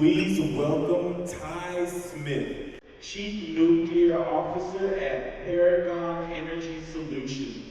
Please welcome Ty Smith, Chief Nuclear Officer at Paragon Energy Solutions.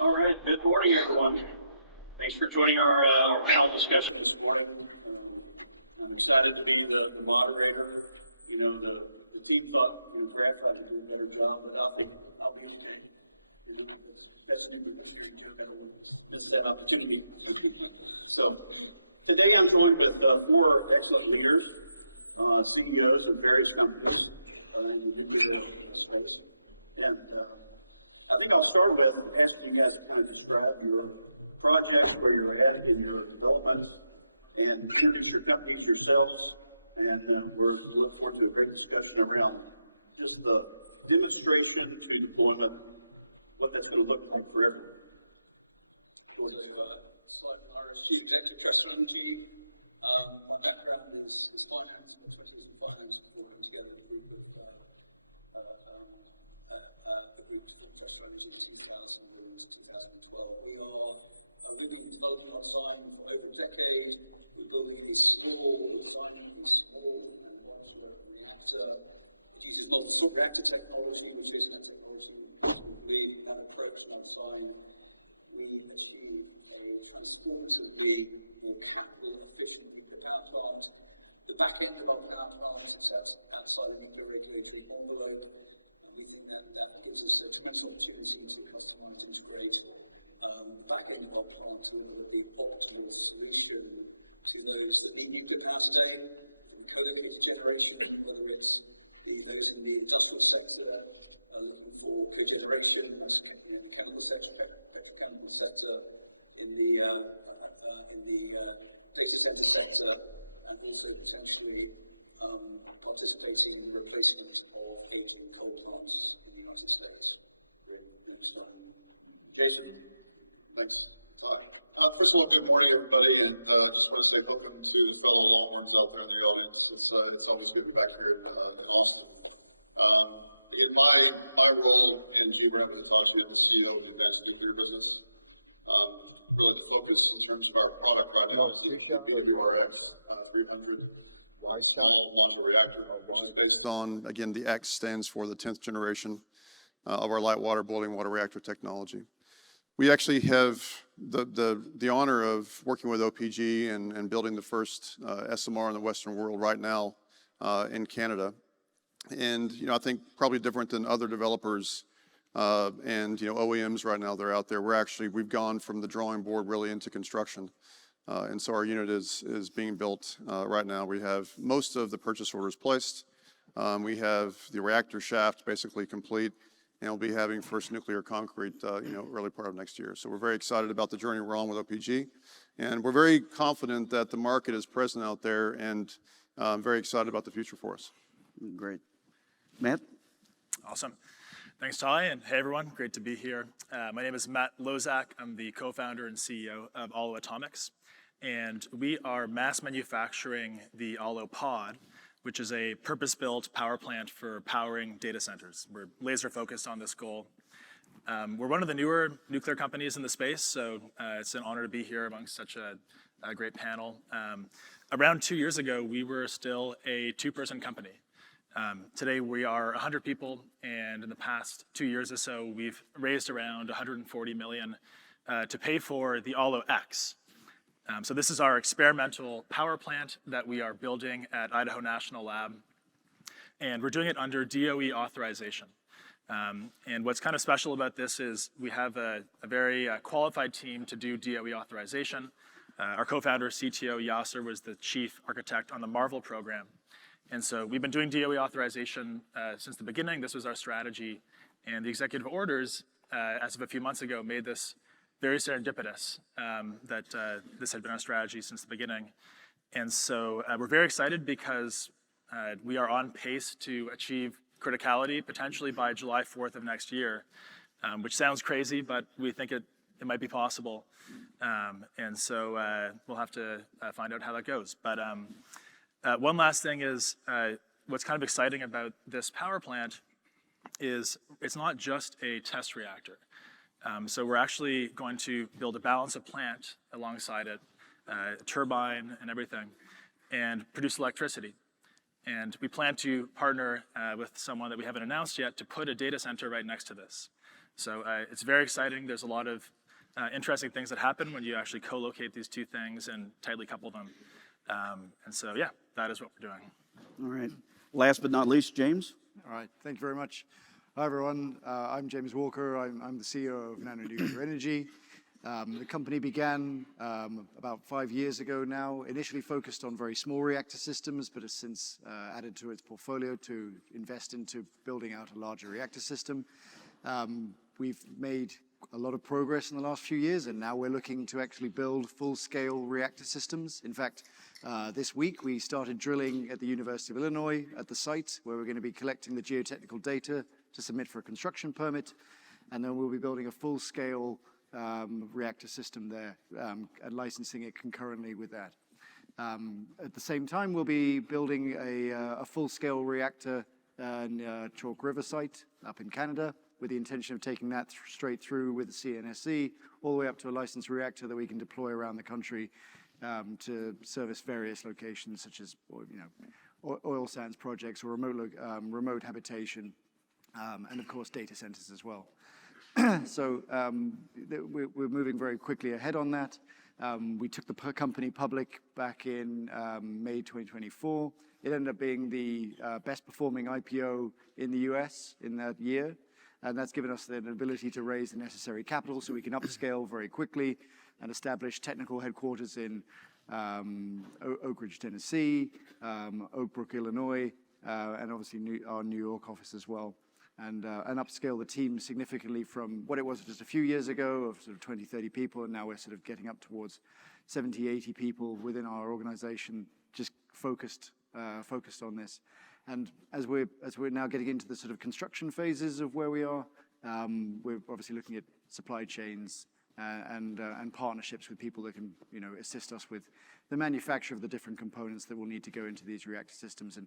All right, good morning, everyone. Thanks for joining our panel discussion this morning. I'm excited to be the moderator. You know, the team thought, perhaps I could do a better job, but I think I'll be okay. That's a new steering joke. I don't want to miss that opportunity. So today I'm joined with four excellent leaders, CEOs of various companies in the nuclear space. And I think I'll start with asking you guys to kind of describe your projects, where you're at in your development, and introduce your companies yourselves. And we're looking forward to a great discussion around just the demonstration to deployment, what that's going to look like for everyone. Slide Morris, Chief Executive Terrestrial Energy. My background is finance, been 20 years in finance before putting together a group of from Terrestrial Energy in 2000 and 2012. We've been developing our design for over a decade. We're building a small modular reactor. It uses molten salt reactor technology. We're choosing that technology because we believe that approach and that design, we achieve a transformatively more capital efficient nuclear power plant. The back end of our power plant is outside the nuclear regulatory envelope. We think that gives us a tremendous opportunity to customize, integrate the back end of our plant to deliver the optimal solution to those that need nuclear power today, from co-located generation, whether it's those in the industrial sector looking for cogeneration, that's the chemical sector, petrochemical sector, in the data center sector, and also potentially participating in the replacement of aging coal plants in the United States. Great. Next slide. Jason. Thanks, Ty. First of all, good morning, everybody, and just want to say welcome to the fellow Longhorns out there in the audience. It's always good to be back here in Austin. Again, my role in GBRAM with Hitachi, I'm the CEO of the Advanced Nuclear Business. Really, the focus in terms of our product right now is the BWRX 300 small modular reactor, which is based on, again, the X stands for the 10th generation of our light water boiling water reactor technology. We actually have the honor of working with OPG and building the first SMR in the Western world right now in Canada. And, I think probably different than other developers and, OEMs right now, they're out there. We've gone from the drawing board really into construction. And so our unit is being built right now. We have most of the purchase orders placed. We have the reactor shaft basically complete, and we'll be having first nuclear concrete, early part of next year. So we're very excited about the journey we're on with OPG, and we're very confident that the market is present out there, and very excited about the future for us. Great. Matt? Awesome. Thanks, Ty, and hey, everyone. Great to be here. My name is Matt Loszak. I'm the co-founder and CEO of Aalo Atomics, and we are mass manufacturing the Aalo pod, which is a purpose-built power plant for powering data centers. We're laser focused on this goal. We're one of the newer nuclear companies in the space, so it's an honor to be here amongst such a great panel. Around 2 years ago, we were still a two-person company. Today we are 100 people, and in the past 2 years or so, we've raised around $140 million to pay for the Aalo X. So this is our experimental power plant that we are building at Idaho National Lab, and we're doing it under DOE authorization. And what's kind of special about this is we have a very qualified team to do DOE authorization. Our co-founder, CTO Yasser, was the chief architect on the MARVEL program. And so we've been doing DOE authorization since the beginning. This was our strategy, and the executive orders, as of a few months ago, made this very serendipitous that this had been our strategy since the beginning. And so we're very excited because we are on pace to achieve criticality potentially by July 4th of next year, which sounds crazy, but we think it might be possible. And so we'll have to find out how that goes. But one last thing is what's kind of exciting about this power plant is it's not just a test reactor. So we're actually going to build a balance of plant alongside it, a turbine and everything, and produce electricity. And we plan to partner with someone that we haven't announced yet to put a data center right next to this. So it's very exciting. There's a lot of interesting things that happen when you actually co-locate these two things and tightly couple them. And so, yeah, that is what we're doing. All right. Last but not least, James. All right, thank you very much. Hi, everyone. I'm James Walker. I'm the CEO of NANO Nuclear Energy. The company began about 5 years ago now, initially focused on very small reactor systems, but has since added to its portfolio to invest into building out a larger reactor system. We've made a lot of progress in the last few years, and now we're looking to actually build full-scale reactor systems. In fact, this week we started drilling at the University of Illinois at the site, where we're going to be collecting the geotechnical data to submit for a construction permit, and then we'll be building a full-scale reactor system there and licensing it concurrently with that. At the same time, we'll be building a full-scale reactor in Chalk River site up in Canada, with the intention of taking that straight through with the CNSC, all the way up to a licensed reactor that we can deploy around the country to service various locations, such as oil sands projects or remote habitation, and of course data centers as well. So we're moving very quickly ahead on that. We took the company public back in May 2024. It ended up being the best performing IPO in the US in that year. And that's given us the ability to raise the necessary capital so we can upscale very quickly and establish technical headquarters in Oak Ridge, Tennessee, Oak Brook, Illinois, and obviously our New York office as well. And upscale the team significantly from what it was just a few years ago of sort of 20, 30 people, and now we're sort of getting up towards 70, 80 people within our organization, just focused on this. And as we're now getting into the sort of construction phases of where we are, we're obviously looking at supply chains and partnerships with people that can assist us with the manufacture of the different components that will need to go into these reactor systems and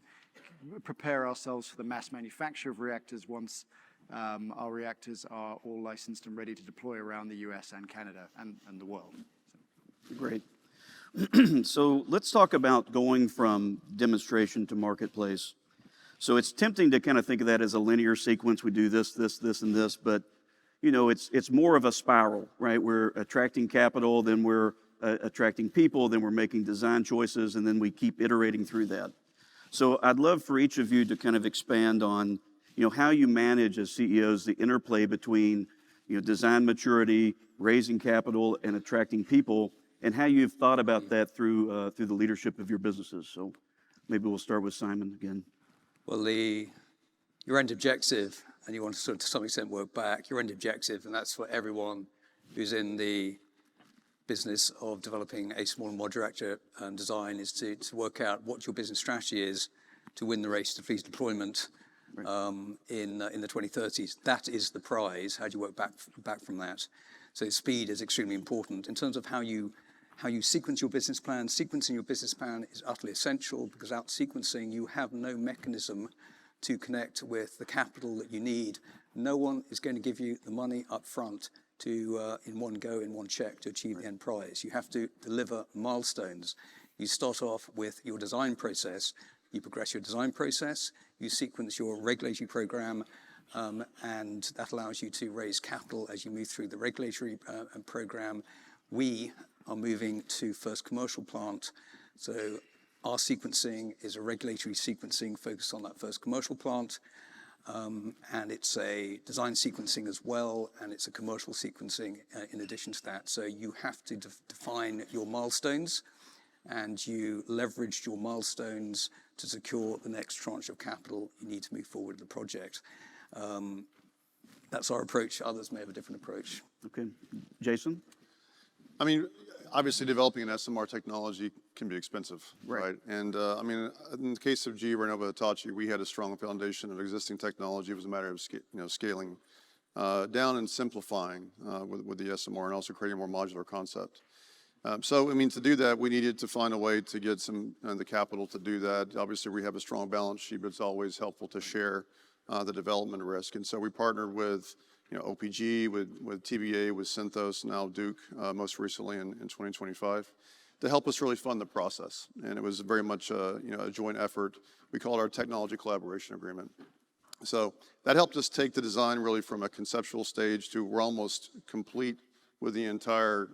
prepare ourselves for the mass manufacture of reactors once our reactors are all licensed and ready to deploy around the US and Canada and the world. Great. So let's talk about going from demonstration to marketplace. So it's tempting to kind of think of that as a linear sequence. We do this, this, this, and this, but it's more of a spiral, right? We're attracting capital, then we're attracting people, then we're making design choices, and then we keep iterating through that. So I'd love for each of you to kind of expand on, how you manage as CEOs the interplay between, design maturity, raising capital, and attracting people, and how you've thought about that through the leadership of your businesses. So maybe we'll start with Simon again. Well, your end objective, and you want to sort of to some extent work back, your end objective, and that's for everyone who's in the business of developing a small modular reactor design, is to work out what your business strategy is to win the race to fleet deployment in the 2030s. That is the prize. How do you work back from that? So speed is extremely important. In terms of how you sequence your business plan, sequencing your business plan is utterly essential, because without sequencing, you have no mechanism to connect with the capital that you need. No one is going to give you the money up front to, in one go, in one check, to achieve the end prize. You have to deliver milestones. You start off with your design process. You progress your design process. You sequence your regulatory program, and that allows you to raise capital as you move through the regulatory program. We are moving to first commercial plant. So our sequencing is a regulatory sequencing focused on that first commercial plant. And it's a design sequencing as well, and it's a commercial sequencing in addition to that. So you have to define your milestones, and you leverage your milestones to secure the next tranche of capital you need to move forward with the project. That's our approach. Others may have a different approach. Okay. Jason? I mean, obviously developing an SMR technology can be expensive, right? And I mean, in the case of GE, Vernova, Hitachi, we had a strong foundation of existing technology. It was a matter of scaling down and simplifying with the SMR, and also creating a more modular concept. So, I mean, to do that, we needed to find a way to get some the capital to do that. Obviously, we have a strong balance sheet, but it's always helpful to share the development risk. And so we partnered with OPG, with TVA, with Synthos, now Duke, most recently in 2025, to help us really fund the process. And it was very much a joint effort. We call it our technology collaboration agreement. So that helped us take the design really from a conceptual stage to we're almost complete with the entire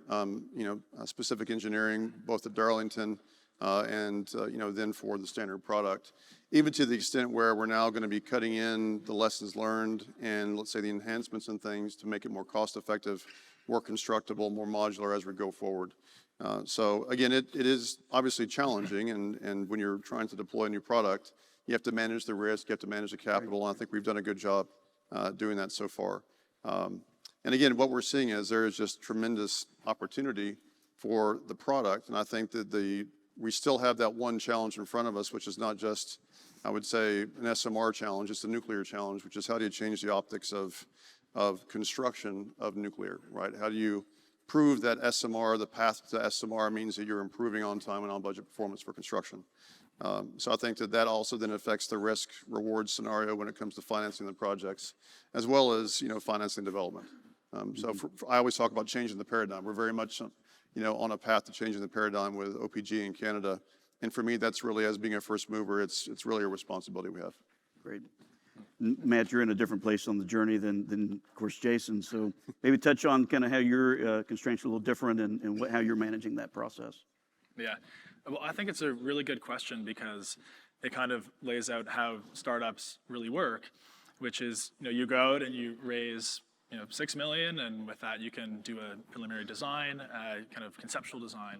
specific engineering, both at Darlington and then for the standard product, even to the extent where we're now going to be cutting in the lessons learned and, let's say, the enhancements and things to make it more cost effective, more constructible, more modular as we go forward. So again, it is obviously challenging, and when you're trying to deploy a new product, you have to manage the risk, you have to manage the capital, and I think we've done a good job doing that so far. And again, what we're seeing is there is just tremendous opportunity for the product, and I think that we still have that one challenge in front of us, which is not just, I would say, an SMR challenge, it's a nuclear challenge, which is how do you change the optics of construction of nuclear, right? How do you prove that SMR, the path to SMR means that you're improving on time and on budget performance for construction? So I think that also then affects the risk reward scenario when it comes to financing the projects, as well as financing development. So I always talk about changing the paradigm. We're very much on a path to changing the paradigm with OPG in Canada. And for me, that's really, as being a first mover, it's really a responsibility we have. Great. Matt, you're in a different place on the journey than of course, Jason. So maybe touch on kind of how your constraints are a little different and how you're managing that process. Yeah, well, I think it's a really good question because it kind of lays out how startups really work, which is, you go out and you raise, $6 million, and with that you can do a preliminary design, kind of conceptual design,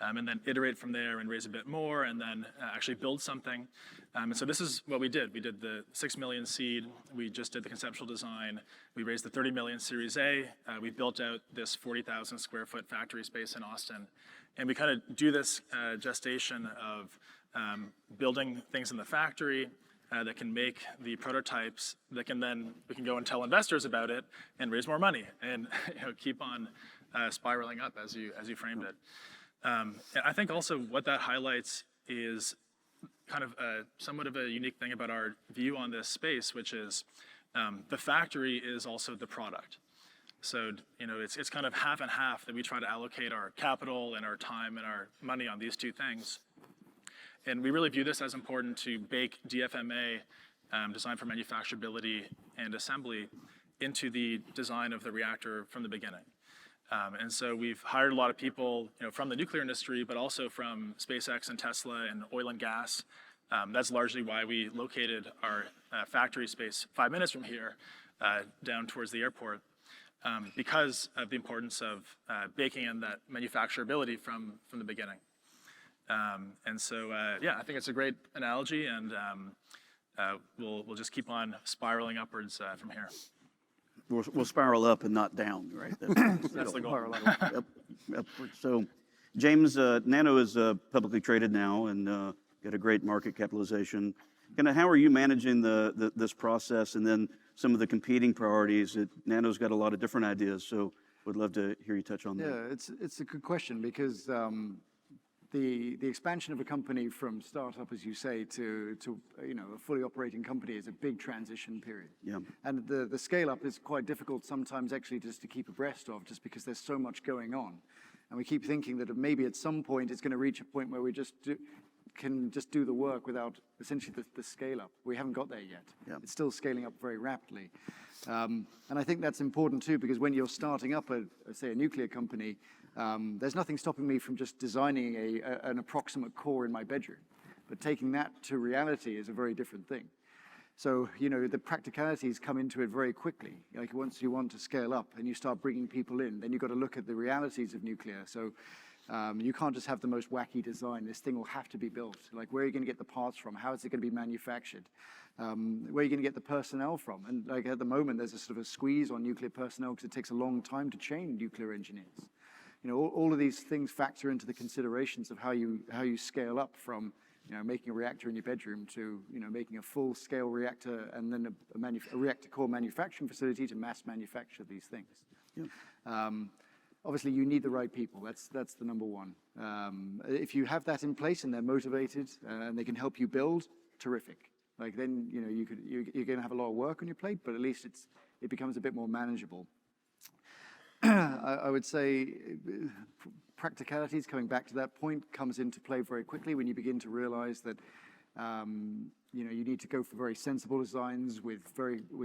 and then iterate from there and raise a bit more, and then actually build something. And so this is what we did. We did the 6 million seed. We just did the conceptual design. We raised the 30 million Series A. We built out this 40,000 square foot factory space in Austin, and we kind of do this gestation of building things in the factory that can make the prototypes that we can go and tell investors about it and raise more money and keep on spiraling up as you framed it. And I think also what that highlights is kind of somewhat of a unique thing about our view on this space, which is the factory is also the product. So it's kind of half and half that we try to allocate our capital and our time and our money on these two things. And we really view this as important to bake DFMA, design for manufacturability and assembly, into the design of the reactor from the beginning. And so we've hired a lot of people from the nuclear industry, but also from SpaceX and Tesla and oil and gas. That's largely why we located our factory space 5 minutes from here, down towards the airport, because of the importance of baking in that manufacturability from the beginning. And so, I think it's a great analogy, and we'll just keep on spiraling upwards from here. We'll spiral up and not down, right? That's the goal. Upward. So, James, NANO is publicly traded now and got a great market capitalization. How are you managing this process, and then some of the competing priorities? NANO's got a lot of different ideas, so would love to hear you touch on that. Yeah, it's a good question because the expansion of a company from startup, as you say, to a fully operating company is a big transition period. Yeah. And the scale up is quite difficult sometimes actually just to keep abreast of, just because there's so much going on. And we keep thinking that maybe at some point it's going to reach a point where we can just do the work without essentially the scale up. We haven't got there yet. Yeah. It's still scaling up very rapidly. And I think that's important too, because when you're starting up say a nuclear company, there's nothing stopping me from just designing an approximate core in my bedroom. But taking that to reality is a very different thing. So, the practicalities come into it very quickly. Like once you want to scale up and you start bringing people in, then you've got to look at the realities of nuclear. So you can't just have the most wacky design. This thing will have to be built. Like, where are you going to get the parts from? How is it going to be manufactured? Where are you going to get the personnel from? And like at the moment, there's a sort of a squeeze on nuclear personnel because it takes a long time to train nuclear engineers. all of these things factor into the considerations of how you scale up from, making a reactor in your bedroom to, making a full-scale reactor and then a reactor core manufacturing facility to mass manufacture these things. Yeah. Obviously, you need the right people. That's the number one. If you have that in place and they're motivated and they can help you build, terrific. Like then, you're going to have a lot of work on your plate, but at least it becomes a bit more manageable. I would say practicalities, coming back to that point, comes into play very quickly when you begin to realize that you need to go for very sensible designs with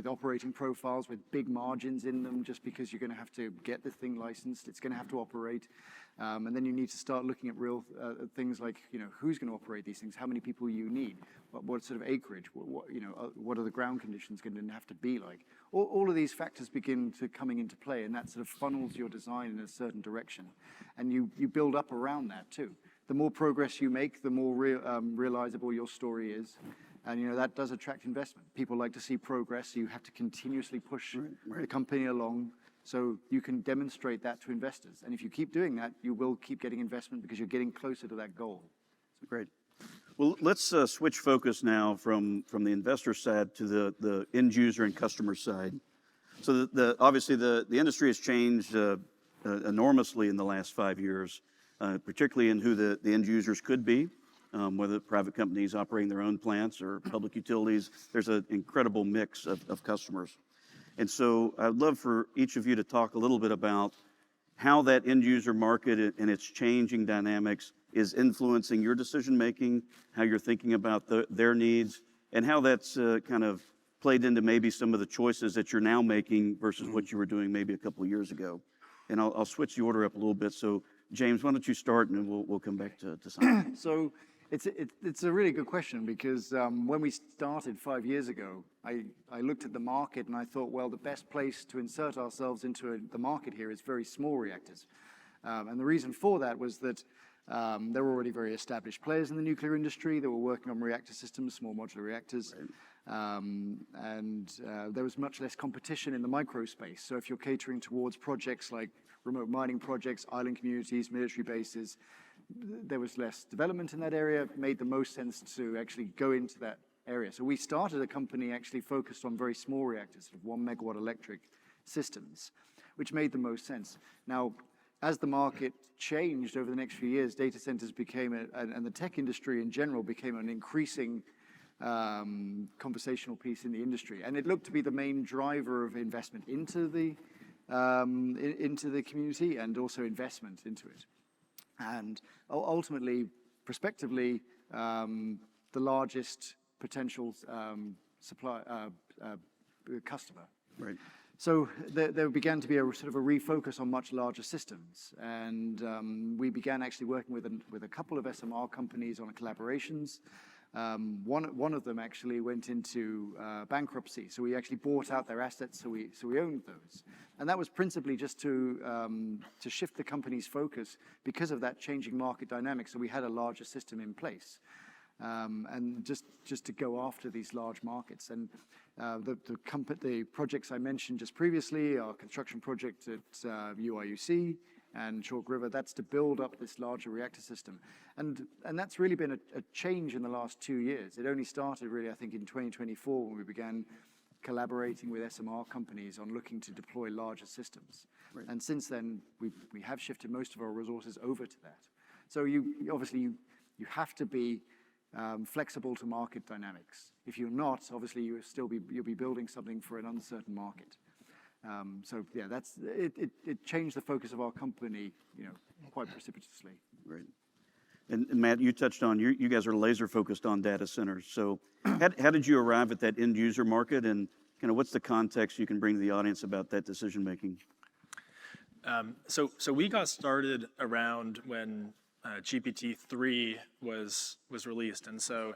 operating profiles with big margins in them. Just because you're going to have to get the thing licensed, it's going to have to operate, and then you need to start looking at real things like who's going to operate these things, how many people you need, what sort of acreage, what are the ground conditions going to have to be like. All of these factors begin to coming into play, and that sort of funnels your design in a certain direction, and you build up around that too. The more progress you make, the more realizable your story is. And that does attract investment. People like to see progress. You have to continuously push the company along so you can demonstrate that to investors. And if you keep doing that, you will keep getting investment because you're getting closer to that goal. Great. Well, let's switch focus now from the investor side to the end user and customer side. So obviously the industry has changed enormously in the last 5 years, particularly in who the end users could be. Whether private companies operating their own plants or public utilities, there's an incredible mix of customers. And so I'd love for each of you to talk a little bit about how that end user market and its changing dynamics is influencing your decision-making, how you're thinking about their needs, and how that's kind of played into maybe some of the choices that you're now making versus what you were doing maybe a couple of years ago. And I'll switch the order up a little bit. So James, why don't you start, and then we'll come back to Simon. So it's a really good question because when we started 5 years ago, I looked at the market and I thought, well, the best place to insert ourselves into the market here is very small reactors. And the reason for that was that there were already very established players in the nuclear industry that were working on reactor systems, small modular reactors. And there was much less competition in the micro space. So if you're catering towards projects like remote mining projects, island communities, military bases, there was less development in that area. It made the most sense to actually go into that area. So we started a company actually focused on very small reactors, sort of 1 megawatt electric systems, which made the most sense. Now, as the market changed over the next few years, data centers became, and the tech industry in general became an increasing conversational piece in the industry. And it looked to be the main driver of investment into the community and also investment into it. And ultimately, prospectively, the largest potential customer. Right. So there began to be a sort of a refocus on much larger systems, and we began actually working with a couple of SMR companies on collaborations. One of them actually went into bankruptcy, so we actually bought out their assets, so we owned those, and that was principally just to shift the company's focus because of that changing market dynamic. So we had a larger system in place, and just to go after these large markets. And the projects I mentioned just previously, our construction project at UIUC and Chalk River, that's to build up this larger reactor system. And that's really been a change in the last 2 years. It only started really, I think, in 2024 when we began collaborating with SMR companies on looking to deploy larger systems. Right. And since then, we have shifted most of our resources over to that. So obviously you have to be flexible to market dynamics. If you're not, obviously you'll be building something for an uncertain market. So yeah, it changed the focus of our company, quite precipitously. Great. And Matt, you touched on, you guys are laser focused on data centers. So how did you arrive at that end user market, and kind of what's the context you can bring to the audience about that decision making? So we got started around when GPT-3 was released, and so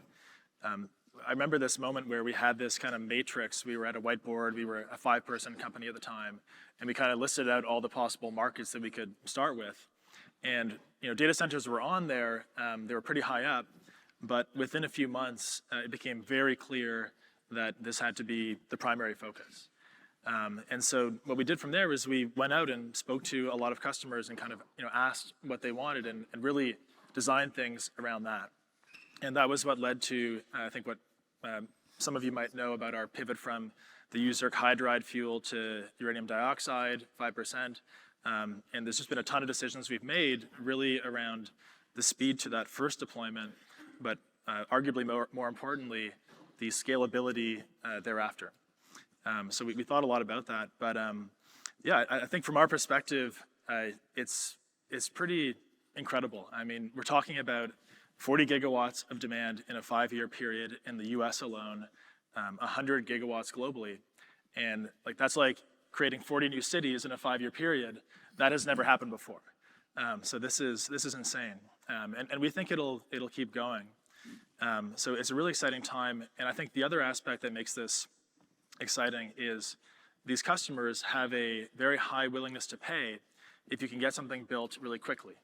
I remember this moment where we had this kind of matrix. We were at a whiteboard. We were a 5-person company at the time, and we kind of listed out all the possible markets that we could start with. And data centers were on there. They were pretty high up, but within a few months, it became very clear that this had to be the primary focus. And so what we did from there was we went out and spoke to a lot of customers and kind of asked what they wanted and really designed things around that. And that was what led to, I think, what some of you might know about our pivot from the used zirc hydride fuel to uranium dioxide, 5%. And there's just been a ton of decisions we've made really around the speed to that first deployment, but arguably more importantly, the scalability thereafter. So we thought a lot about that, but yeah, I think from our perspective, it's pretty incredible. I mean, we're talking about 40 gigawatts of demand in a 5-year period in the US alone, 100 gigawatts globally. And that's like creating 40 new cities in a 5-year period. That has never happened before. So this is insane. And we think it'll keep going. So it's a really exciting time. And I think the other aspect that makes this exciting is these customers have a very high willingness to pay if you can get something built really quickly.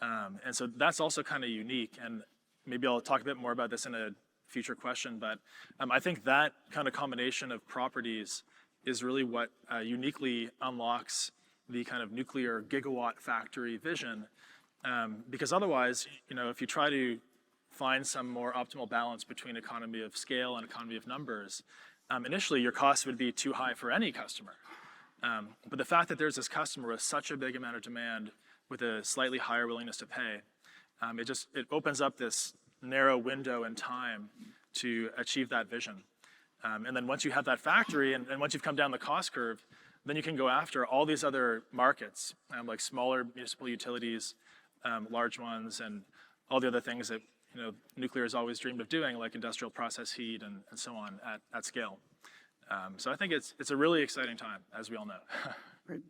And so that's also kind of unique. And maybe I'll talk a bit more about this in a future question, but I think that kind of combination of properties is really what uniquely unlocks the kind of nuclear gigawatt factory vision. Because otherwise, if you try to find some more optimal balance between economy of scale and economy of numbers, initially your costs would be too high for any customer. But the fact that there's this customer with such a big amount of demand with a slightly higher willingness to pay, it opens up this narrow window in time to achieve that vision. And then once you have that factory and once you've come down the cost curve, then you can go after all these other markets, like smaller municipal utilities, large ones, and all the other things that nuclear has always dreamed of doing, like industrial process heat and so on at scale. So I think it's a really exciting time, as we all know. Great.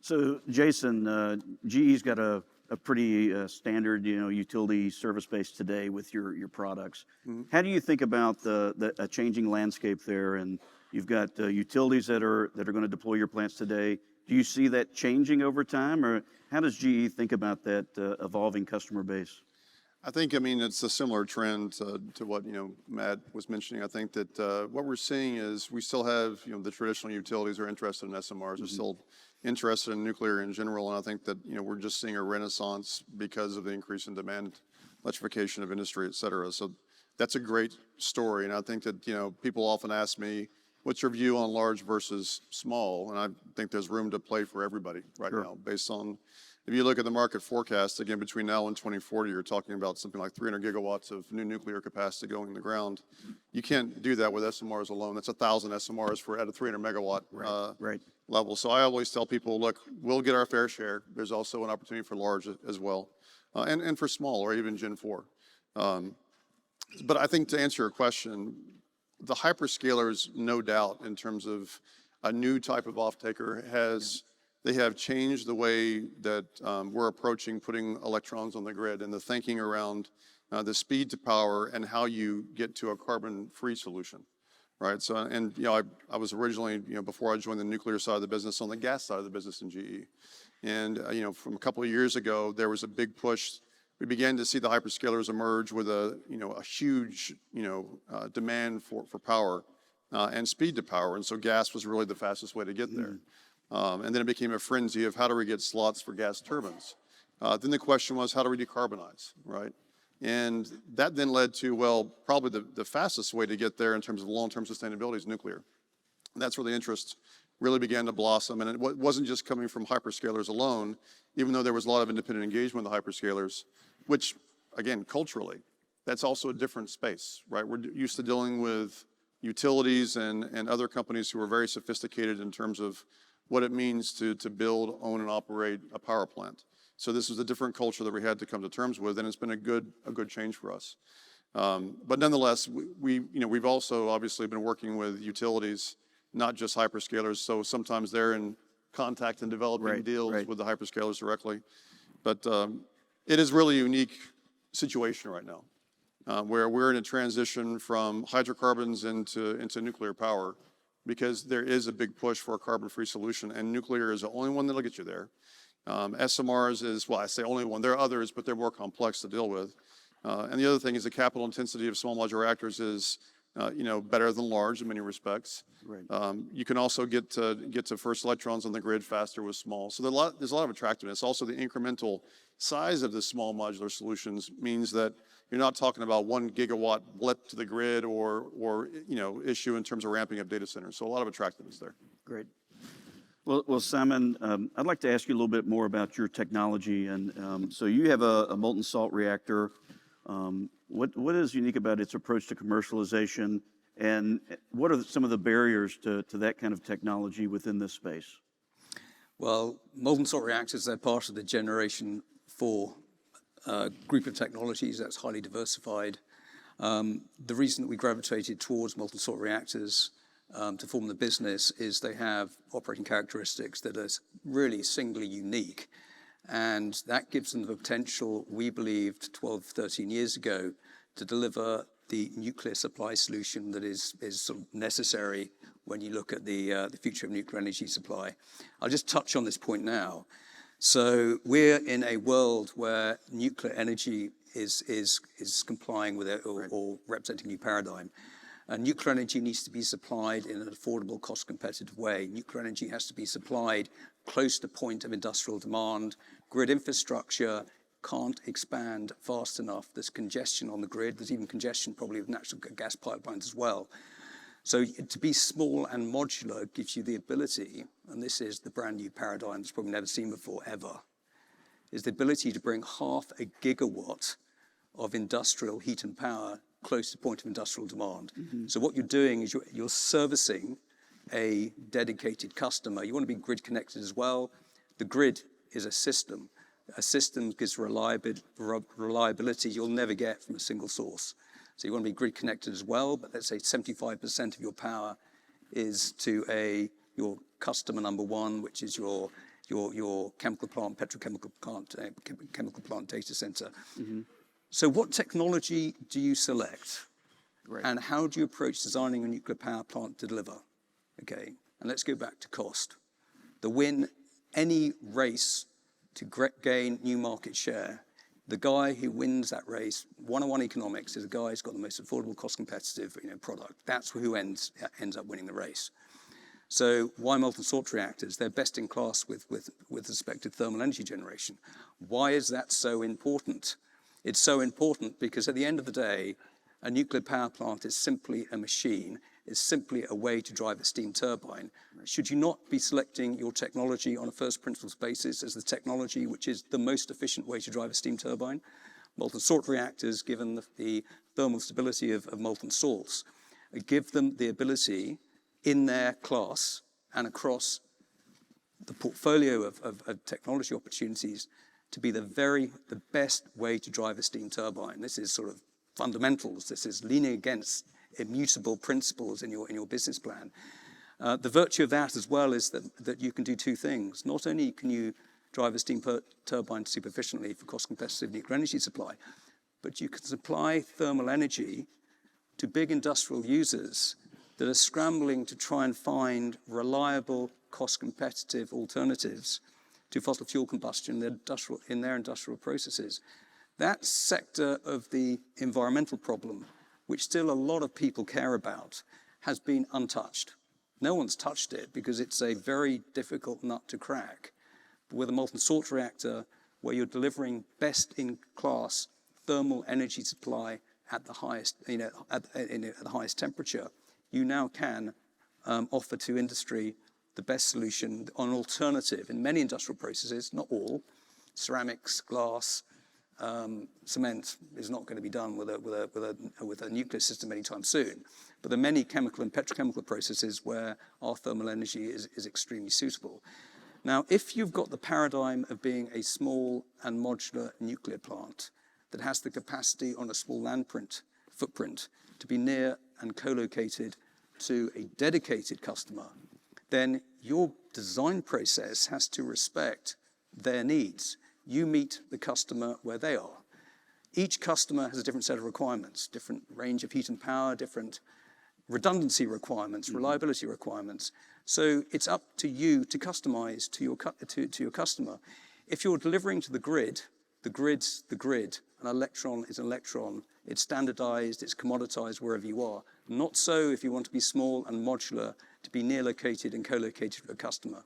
So Jason, GE's got a pretty standard, utility service base today with your products. How do you think about a changing landscape there? And you've got utilities that are going to deploy your plants today. Do you see that changing over time, or how does GE think about that evolving customer base? I think, it's a similar trend to what, Matt was mentioning. I think that what we're seeing is we still have, the traditional utilities are interested in SMRs, are still interested in nuclear in general. And I think that, we're just seeing a renaissance because of the increase in demand, electrification of industry, et cetera. So that's a great story. And I think that, people often ask me, what's your view on large versus small? And I think there's room to play for everybody right now, based on, if you look at the market forecast, again, between now and 2040, you're talking about something like 300 gigawatts of new nuclear capacity going in the ground. You can't do that with SMRs alone. That's 1,000 SMRs at a 300 megawatt level. So I always tell people, look, we'll get our fair share. There's also an opportunity for large as well, and for small or even Gen 4. But I think to answer your question, the hyperscalers, no doubt, in terms of a new type of off-taker, they have changed the way that we're approaching putting electrons on the grid and the thinking around the speed to power and how you get to a carbon-free solution, right? So, and I was originally, before I joined the nuclear side of the business, on the gas side of the business in GE. And, from a couple of years ago, there was a big push. We began to see the hyperscalers emerge with a huge, demand for power and speed to power. And so gas was really the fastest way to get there. And then it became a frenzy of how do we get slots for gas turbines? Then the question was, how do we decarbonize, right? And that then led to, well, probably the fastest way to get there in terms of long-term sustainability is nuclear. And that's where the interest really began to blossom. And it wasn't just coming from hyperscalers alone, even though there was a lot of independent engagement with the hyperscalers, which, again, culturally, that's also a different space, right? We're used to dealing with utilities and other companies who are very sophisticated in terms of what it means to build, own, and operate a power plant. So this was a different culture that we had to come to terms with, and it's been a good change for us. But nonetheless, we've also obviously been working with utilities, not just hyperscalers. So sometimes they're in contact and developing deals with the hyperscalers directly. But it is really a unique situation right now, where we're in a transition from hydrocarbons into nuclear power, because there is a big push for a carbon-free solution, and nuclear is the only one that'll get you there. SMRs is, well, I say only one. There are others, but they're more complex to deal with. And the other thing is the capital intensity of small modular reactors is better than large in many respects. Right. You can also get to first electrons on the grid faster with small. So there's a lot of attractiveness. Also, the incremental size of the small modular solutions means that you're not talking about 1 gigawatt blip to the grid or issue in terms of ramping up data centers. So a lot of attractiveness there. Great. Well, Simon, I'd like to ask you a little bit more about your technology. And so you have a molten salt reactor. What is unique about its approach to commercialization, and what are some of the barriers to that kind of technology within this space? Well, molten salt reactors, they're part of the Generation 4 group of technologies that's highly diversified. The reason that we gravitated towards molten salt reactors to form the business is they have operating characteristics that are really singly unique. And that gives them the potential, we believed 12, 13 years ago, to deliver the nuclear supply solution that is sort of necessary when you look at the future of nuclear energy supply. I'll just touch on this point now. So we're in a world where nuclear energy is complying with it or representing a new paradigm. Nuclear energy needs to be supplied in an affordable, cost-competitive way. Nuclear energy has to be supplied close to point of industrial demand. Grid infrastructure can't expand fast enough. There's congestion on the grid. There's even congestion probably of natural gas pipelines as well. So to be small and modular gives you the ability, and this is the brand new paradigm that's probably never seen before ever, is the ability to bring 0.5 gigawatt of industrial heat and power close to point of industrial demand. Mm-hmm. So what you're doing is you're servicing a dedicated customer. You want to be grid connected as well. The grid is a system. A system gives reliability you'll never get from a single source. So you want to be grid connected as well, but let's say 75% of your power is to your customer number one, which is your chemical plant, petrochemical plant, chemical plant data center. Mm-hmm. So what technology do you select? Right. And how do you approach designing a nuclear power plant to deliver? Okay, and let's go back to cost. To win any race to gain new market share, the guy who wins that race, one-on-one economics, is the guy who's got the most affordable, cost-competitive product. That's who ends up winning the race. So why molten salt reactors? They're best in class with respect to thermal energy generation. Why is that so important? It's so important because at the end of the day, a nuclear power plant is simply a machine. It's simply a way to drive a steam turbine. Should you not be selecting your technology on a first principles basis as the technology which is the most efficient way to drive a steam turbine? Molten salt reactors, given the thermal stability of molten salts, give them the ability in their class and across the portfolio of technology opportunities to be the best way to drive a steam turbine. This is sort of fundamentals. This is leaning against immutable principles in your business plan. The virtue of that as well is that you can do two things. Not only can you drive a steam turbine super efficiently for cost-competitive nuclear energy supply, but you can supply thermal energy to big industrial users that are scrambling to try and find reliable, cost-competitive alternatives to fossil fuel combustion in their industrial processes. That sector of the environmental problem, which still a lot of people care about, has been untouched. No one's touched it because it's a very difficult nut to crack. But with a molten salt reactor, where you're delivering best-in-class thermal energy supply at the highest, at the highest temperature, you now can offer to industry the best solution on an alternative in many industrial processes, not all. Ceramics, glass, cement is not going to be done with a nuclear system anytime soon. But there are many chemical and petrochemical processes where our thermal energy is extremely suitable. Now, if you've got the paradigm of being a small and modular nuclear plant that has the capacity on a small land footprint to be near and co-located to a dedicated customer, then your design process has to respect their needs. You meet the customer where they are. Each customer has a different set of requirements, different range of heat and power, different redundancy requirements, reliability requirements. So it's up to you to customize to your customer. If you're delivering to the grid's the grid, an electron is an electron. It's standardized, it's commoditized wherever you are. Not so if you want to be small and modular, to be near located and co-located with a customer.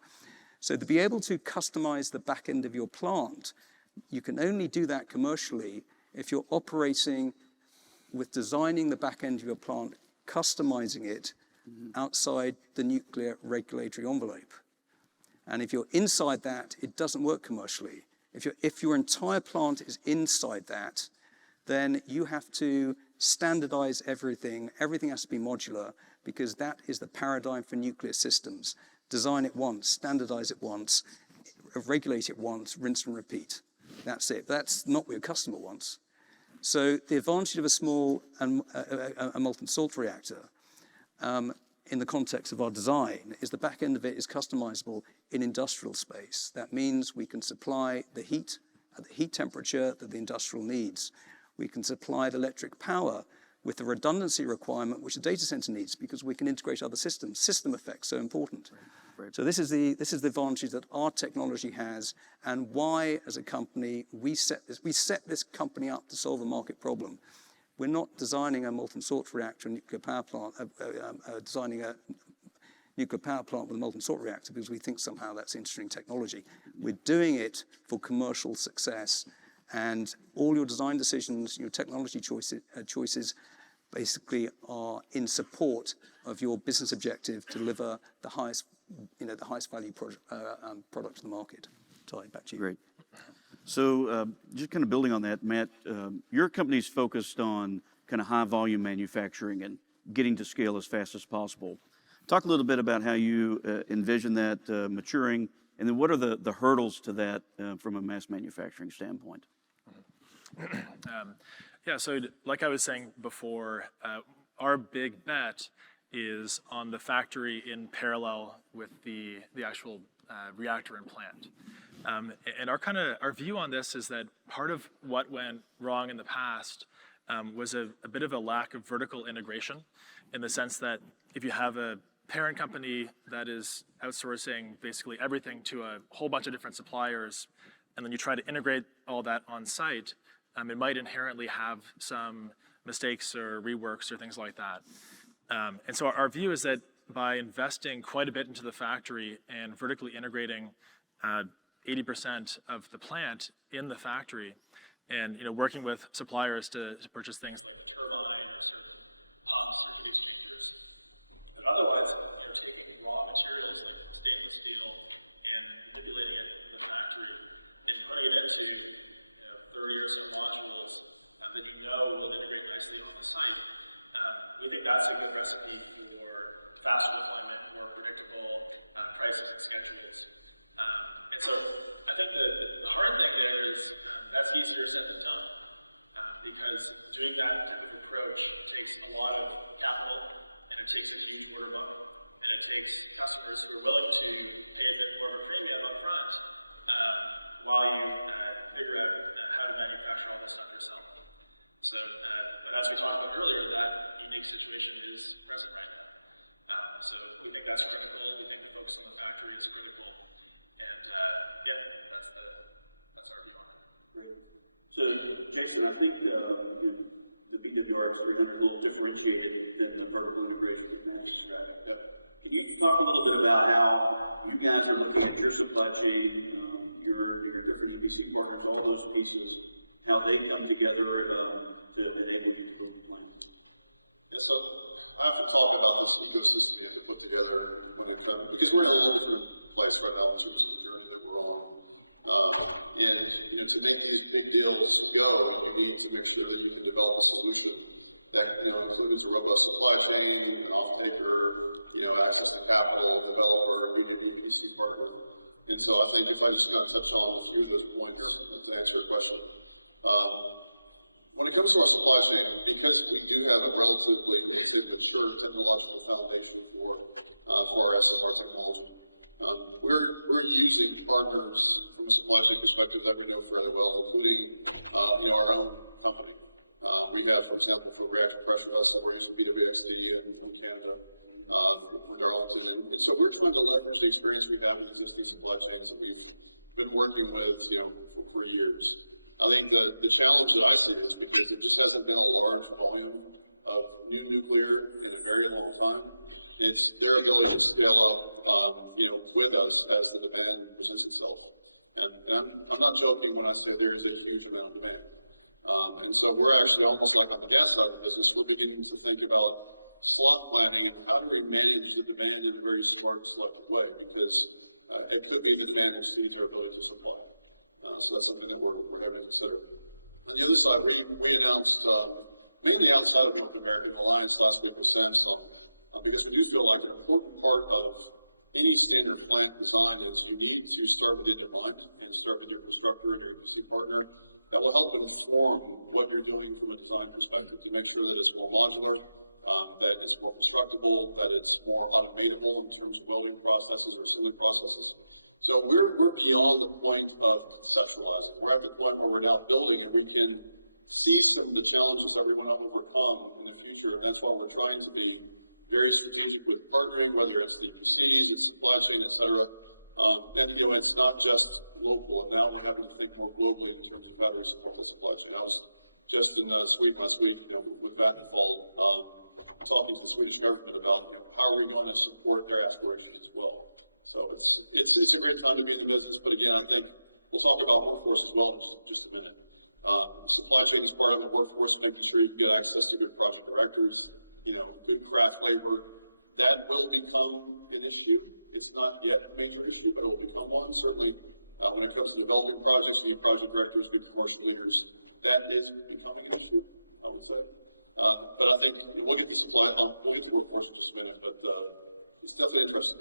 So to be able to customize the back end of your plant, you can only do that commercially if you're operating with designing the back end of your plant, customizing it outside the nuclear regulatory envelope. And if you're inside that, it doesn't work commercially. If your entire plant is inside that, then you have to standardize everything. Everything has to be modular because that is the paradigm for nuclear systems. Design it once, standardize it once, regulate it once, rinse and repeat. That's it. That's not what your customer wants. So the advantage of a small and a molten salt reactor in the context of our design is the back end of it is customizable in industrial space. That means we can supply the heat at the heat temperature that the industrial needs. We can supply the electric power with the redundancy requirement which the data center needs because we can integrate other systems. System effects so important. Right. So this is the advantage that our technology has, and why, as a company, we set this company up to solve a market problem. We're not designing a molten salt reactor, nuclear power plant, designing a nuclear power plant with a molten salt reactor because we think somehow that's interesting technology. We're doing it for commercial success, and all your design decisions, your technology choices basically are in support of your business objective to deliver the highest value product to the market. Tighe, back to you. Great. So just kind of building on that, Matt, your company's focused on kind of high volume manufacturing and getting to scale as fast as possible. Talk a little bit about how you envision that maturing, and then what are the hurdles to that from a mass manufacturing standpoint? Yeah, so like I was saying before, our big bet is on the factory in parallel with the actual reactor and plant. And our view on this is that part of what went wrong in the past was a bit of a lack of vertical integration, in the sense that if you have a parent company that is outsourcing basically everything to a whole bunch of different suppliers, and then you try to integrate all that on site, it might inherently have some mistakes or reworks or things like that. And so our view is that by investing quite a bit into the factory and vertically integrating 80% of the plant in the factory, and working with suppliers to purchase things like the turbine or certain pumps or heat exchangers, but otherwise taking raw materials like stainless steel and manipulating it in the factory and putting it into 30 or so modules that will integrate nicely on the site. We think that's a good recipe for faster deployment, more predictable prices and schedules. And so I think the hard thing there is that's easier said than done, because doing that type of approach takes a lot of capital, and it takes a huge order book, and it takes customers who are willing to pay a bit more of a premium up front while you figure out how to manufacture all this stuff yourself. So, but as we talked about earlier, that unique situation is present right now. So we think that's critical. We think the focus on the factory is critical. And that's our view on it. Great. So Jason, I think the BWRX 300 is a little differentiated than the vertical integration that Matt described. Yep. Can you talk a little bit about how you guys are looking at your supply chain, your different EPC partners, all those pieces, how they come together to enable you to build the plant? Yeah, so I often talk about this ecosystem you have to put together when it comes, because we're in a little different place right now in terms of the journey that we're on. And to make these big deals go, you need to make sure that you can develop a solution that includes a robust supply chain, an off-taker, access to capital, developer, union EPC partner. And so I think if I just kind of touch on a few of those points to answer your question. When it comes to our supply chain, because we do have a relatively, let's say, mature technological foundation for our SMR technology, we're using partners from a supply chain perspective that we know fairly well, including our own company. We have, for example, for reactor pressure vessel, we're using BWXT in Canada for Darlington, and so we're trying to leverage the experience we have with existing supply chains that we've been working with, for years. I think the challenge that I see is because there just hasn't been a large volume of new nuclear in a very long time. It's their ability to scale up, with us as the demand presents itself. And I'm not joking when I say there is a huge amount of demand. And so we're actually almost like on the gas side of the business, we're beginning to think about slot planning and how do we manage the demand in a very smart, selective way, because it could be the demand exceeds our ability to supply. So that's something that we're having to consider. On the other side, we announced, mainly outside of North America, an alliance last week with Samsung, because we do feel like an important part of any standard plant design is you need to start with it in mind and start with your constructor and your EPC partner. That will help inform what you're doing from a design perspective to make sure that it's more modular, that it's more constructible, that it's more automatable in terms of welding processes or assembly processes. So we're beyond the point of conceptualizing. We're at the point where we're now building and we can see some of the challenges that we want to overcome in the future. And that's why we're trying to be very strategic with partnering, whether it's the EPCs, it's supply chain, et cetera. And it's not just local. And now we're having to think more globally in terms of how do we support the supply chain. I was just in Sweden last week, with Vattenfall, talking to the Swedish government about how are we going to support their aspirations as well. So it's a great time to be in the business. But again, I think we'll talk about workforce as well in just a minute. Supply chain is part of the workforce, making sure you can get access to good project directors, good craft labor. That will become an issue. It's not yet a major issue, but it will become one. Certainly, when it comes to developing projects, you need project directors, good commercial leaders. That is becoming an issue, I would say. But I think we'll get to workforce in just a minute, but it's definitely interesting.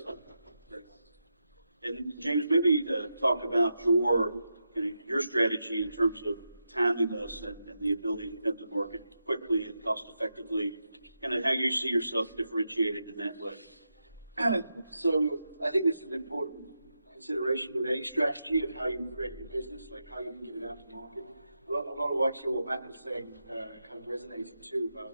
And James, maybe talk about your strategy in terms of timing us and the ability to come to market quickly and cost effectively, and how you see yourself differentiated in that way. So I think this is an important consideration with any strategy of how you create your business, like how you can get it out to market. A lot of actually what Matt is saying kind of resonating too about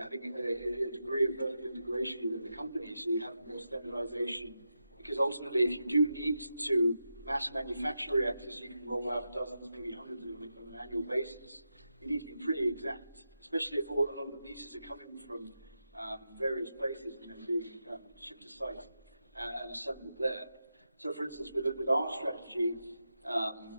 having a degree of vertical integration within the company, so you have more standardization. Because ultimately, if you do need to mass manufacture reactors, you can roll out dozens, maybe hundreds of them on an annual basis. You need to be pretty exact, especially if a lot of the pieces are coming from various places and then being shipped to site and assembled there. So for instance, with our strategy,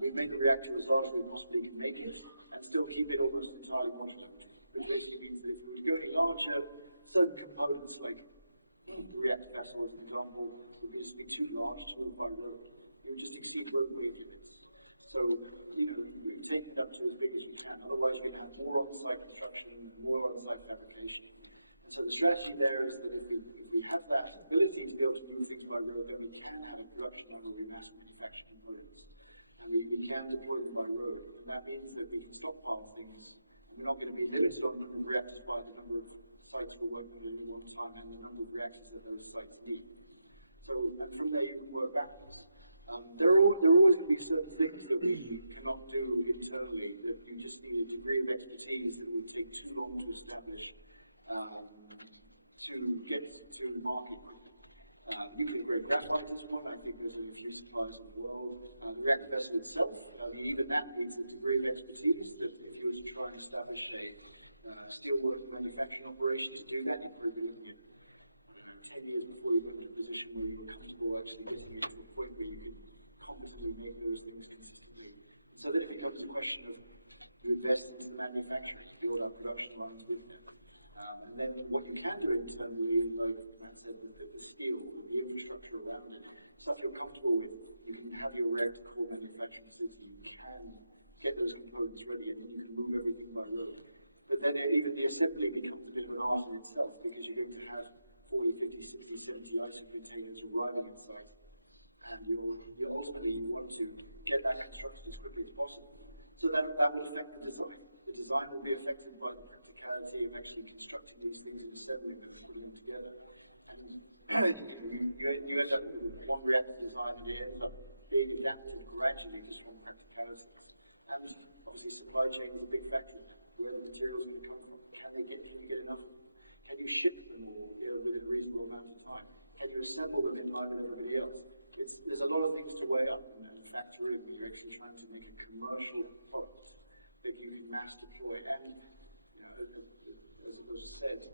we've made the reactor as large as we possibly can make it and still keep it almost entirely modular, which basically means that if we were to go any larger, certain components like the reactor vessel, as an example, would just be too large to move by road. It would just exceed road weight limits. So, we've taken it up to as big as we can. Otherwise, you're going to have more on-site construction, more on-site fabrication. And so the strategy there is that if we have that ability to be able to move things by road, then we can have a production line where we mass manufacture components. And we can deploy them by road. And that means that we can stockpile things. And we're not going to be limited on the number of reactors by the number of sites we're working on at any one time and the number of reactors that those sites need. So, and from there you can work backwards. There are always going to be certain things that we cannot do internally, that you just need a degree of expertise that would take too long to establish to get to market. Nuclear grade graphite is one. I think there's only a few suppliers in the world. The reactor vessel itself, even that needs a degree of expertise that if you were to try and establish a steelwork manufacturing operation to do that, you'd probably be looking at 10 years before you got to a position where you were comfortable actually getting it to a point where you could competently make those things consistently. And so then it becomes a question of you invest into the manufacturing, build up production lines with them. And then what you can do internally, like Matt said, the steel, the infrastructure around it, stuff you're comfortable with, you can have your reactor core manufacturing facility, you can get those components ready, and then you can move everything by road. But then even the assembly becomes a bit of an art in itself, because you're going to have 40, 50, 60, 70 ISO containers arriving at site, and you ultimately want to get that constructed as quickly as possible. So that will affect the design. The design will be affected by the practicality of actually constructing these things and assembling them and putting them together. And you end up with one reactor design and it ends up being adapted gradually just from practicalities. And obviously supply chain is a big factor. Where the materials are going to come from? Can you get enough of them? Can you ship them all within a reasonable amount of time? Can you assemble them in line with everybody else? there's a lot of things to weigh up and factor in when you're actually trying to make a commercial product that you can mass deploy. And as it was said,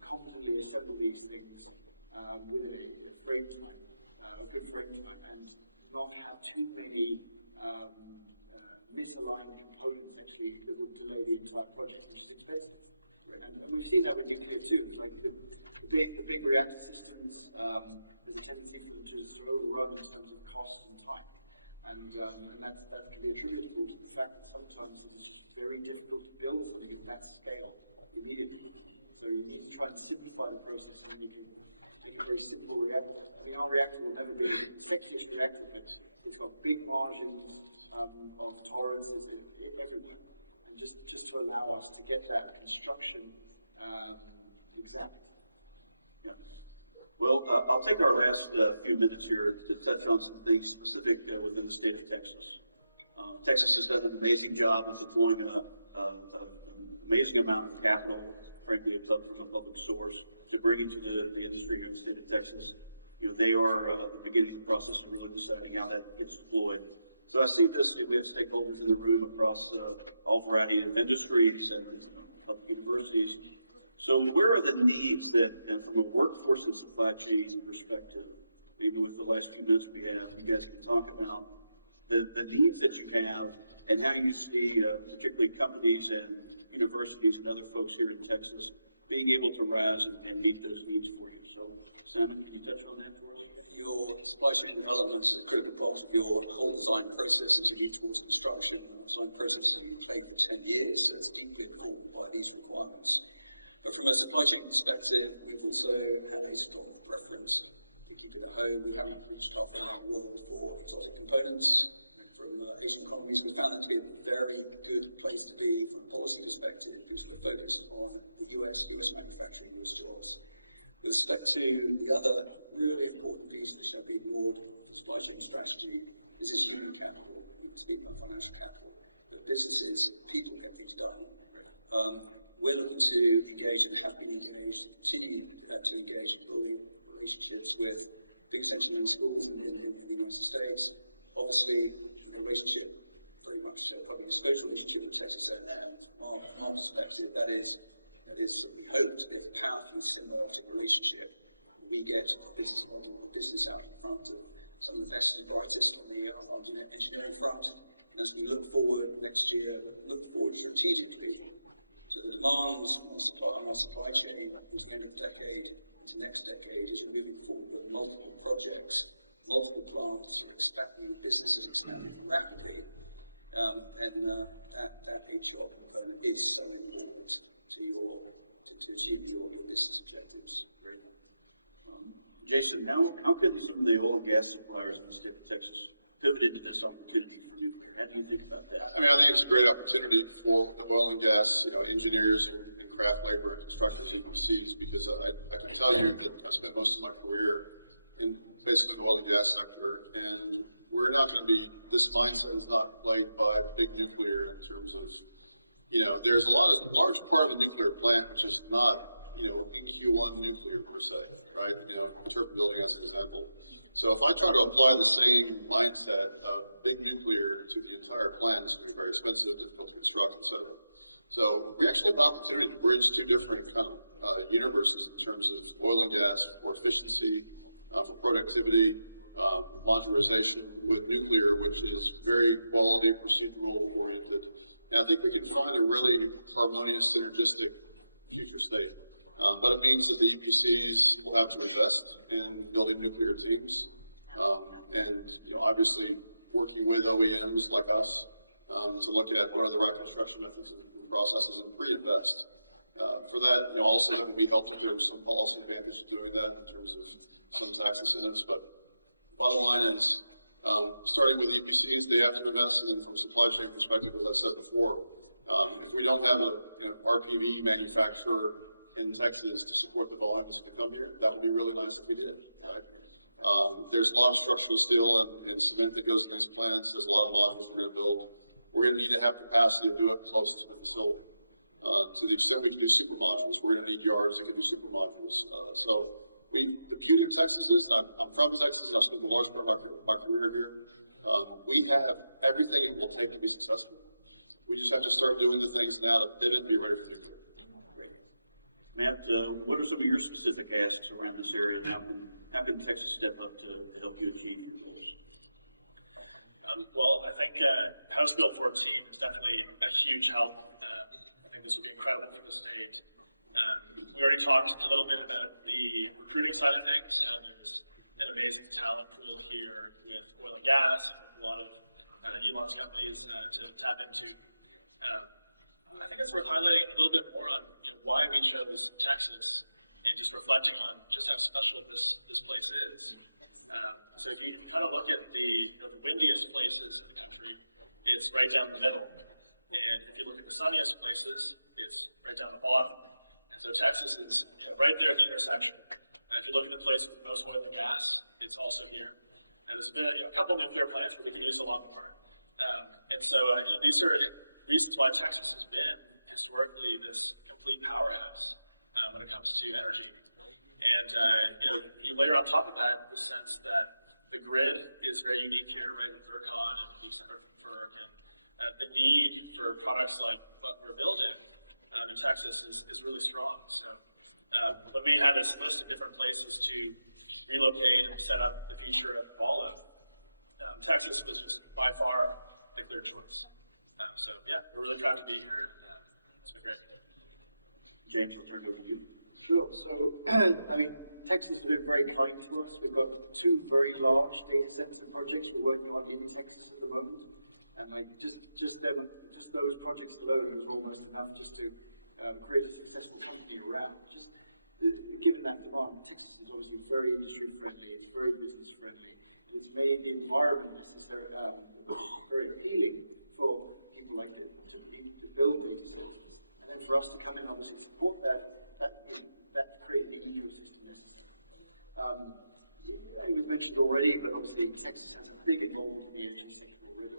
competently assemble these things within a frame time, a good frame time, and not have too many misaligned components actually that would delay the entire project, which is expensive. And we've seen that with nuclear too. Like the big reactor systems, there's a tendency for them to just overrun in terms of cost and time. And that can be attributable to the fact that sometimes it is just very difficult to build something at that scale immediately. So you need to try and simplify the process, and you can make a very simple reactor. I mean, our reactor will never be the sexiest reactor, but it's got big margins of tolerances everywhere. And just to allow us to get that construction exact. Yeah. Well, I'll take our last few minutes here to touch on some things specific within the state of Texas. Texas has done an amazing job of deploying an amazing amount of capital, frankly, it's up from a public source, to bring into the industry here in the state of Texas. They are at the beginning of the process of really deciding how that gets deployed. So I see this, we have stakeholders in the room across all variety of industries and public universities. So where are the needs that, from a workforce and supply chain perspective, maybe with the last few minutes we have, you guys can talk about the needs that you have and how you see particularly companies and universities and other folks here in Texas being able to rise and meet those needs for you. So, Simon, can you touch on that for us? Your supply chain development is a critical part of your whole design process as you move towards construction. The design process has been played for 10 years, so it's deeply informed by these requirements. But from a supply chain perspective, we've also had a strong preference to keep it at home. We haven't reached halfway around the world for exotic components. From Asian economies, we found that to be a very good place to be from a policy perspective because we're focused on the US manufacturing, US jobs. With respect to the other really important piece that shall be ignored for supply chain strategy, this is human capital. We speak about financial capital, but businesses, people get things done. We're looking to engage and have been engaged and continue to engage in building relationships with biggest engineering schools in the United States. Obviously, the relationship, very much probably a close relationship with Texas A&M. From our perspective, that is we hope to be a powerfully symbiotic relationship. We get the business model, the business out in front of some of the best and brightest on the engineering front. And as we look forward next year, look forward strategically to the demands on our supply chain into the end of the decade, into next decade, as you're moving forward with multiple projects, multiple plants are expanding, businesses expanding rapidly, and that HR component is so important to achieve your business objectives. Great. Jason, how could some of the oil and gas suppliers in the state of Texas pivot into this opportunity for nuclear? How do you think about that? I mean, I think it's a great opportunity for the oil and gas, engineers and craft labor and constructors, EPCs, because I can tell you that I spent most of my career in basically the oil and gas sector, and we're not going to be, this mindset is not plagued by big nuclear in terms of, there's a large part of the nuclear plant which is not, EQ1 nuclear per se, right? Turret building as an example. So if I try to apply the same mindset of big nuclear to the entire plant, it's going to be very expensive, difficult to construct, etc. So we actually have an opportunity to bridge two different kind of universes in terms of oil and gas for efficiency, for productivity, modularization with nuclear, which is very quality, procedural oriented. And I think we can find a really harmonious, synergistic future state. But it means that the EPCs will have to invest in building nuclear teams, and obviously working with OEMs like us to look at what are the right construction methods and processes and pre-invest. For that, also that would be helpful if there was some policy advantage to doing that in terms of some tax incentives. But bottom line is, starting with EPCs, they have to invest, and then from a supply chain perspective, as I said before, if we don't have a RPV manufacturer in Texas to support the volume that's going to come here, that would be really nice if we did. Right? There's a lot of structural steel and cement that goes in these plants. There's a lot of modules we're going to build. We're going to need to have capacity to do it close to the facility. To the extent we can do super modules, we're going to need yards that can do super modules. So The beauty of Texas is, I'm from Texas, and I've spent the large part of my career here. We have everything it will take to be successful. We just have to start doing the things now to pivot and be ready for nuclear. Great. Matt, what are some of your specific asks around this area, and how can Texas step up to help you achieve your goals? Well, I think House Bill 14 is definitely a huge help. I think this will be incredible for the state. We already talked a little bit about the recruiting side of things. There's an amazing talent pool here with oil and gas, and a lot of Elon's companies to tap into. I think it's worth highlighting a little bit more on why we chose Texas and just reflecting on just how special this place is. So if you kind of look at the windiest places in the country, it's right down the middle. And if you look at the sunniest places, it's right down the bottom. And so Texas is right there at the intersection. And if you look at the place with the most oil and gas, it's also here. And there's been a couple of nuclear plants where we can use a lot more. And so these are reasons why Texas has been historically this complete powerhouse when it comes to energy. And you layer on top of that the sense that the grid is very unique here, right, in Zircon and being separate from FERC, and the need for products like what we're building in Texas is really strong. So when we had this list of different places to relocate and set up the future of Aalo, Texas was just by far the clear choice. So yeah, we're really proud to be here. It's been great. James, I'll turn it over to you. Sure. So, I mean, Texas has been very kind to us. We've got 2 very large data center projects we're working on in Texas at the moment, and like just those projects alone was almost enough just to create a successful company around. Just given that demand, Texas is obviously very industry friendly. It's very business friendly, and it's made the environment necessary very appealing for people like it to build data centers, and then for us to come in and obviously support that create the ecosystem necessary. It was mentioned already, but obviously Texas has a big involvement in the energy sector already.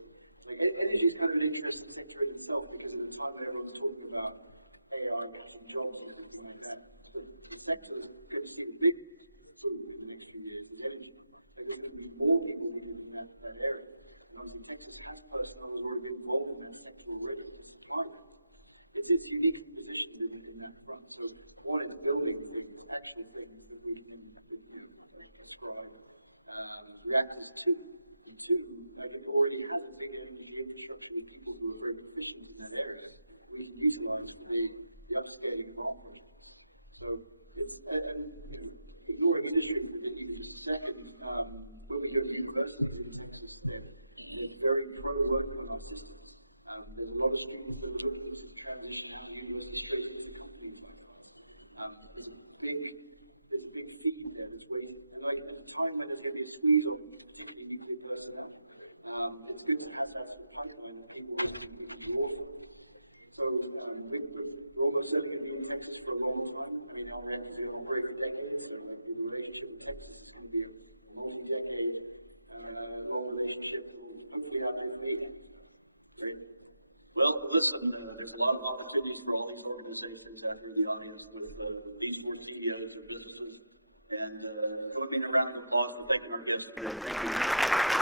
Like energy is kind of an interesting sector in itself because at a time when everyone's talking about AI cutting jobs and everything like that, the sector that's going to see the big boom in the next few years is energy. Like there's going to be more people needed in that area. And obviously Texas has personnel who's already been involved in that sector already to supply that. It's uniquely positioned in that front. So one is building things, actual things that we can describe reactors to. And 2, like it already has a big energy infrastructure with people who are very proficient in that area. We can utilize for the upscaling of our projects. So it's ignoring industry for even just a second. When we go to universities in Texas, they're very pro working on our systems. There's a lot of students that are looking to transition out of university straight into companies like ours. There's a big feed there that's waiting. And like at a time when there's going to be a squeeze on particularly nuclear personnel, it's good to have that sort of pipeline of people who we can draw from. So we're almost certainly going to be in Texas for a long time. I mean, our reactors are going to operate for decades, so like the relationship with Texas is going to be a multi-decade long relationship that will hopefully outlive me. Great. Well, listen, there's a lot of opportunities for all these organizations out here in the audience with these 4 CEOs or businesses. And join me in a round of applause for thanking our guests today. Thank you.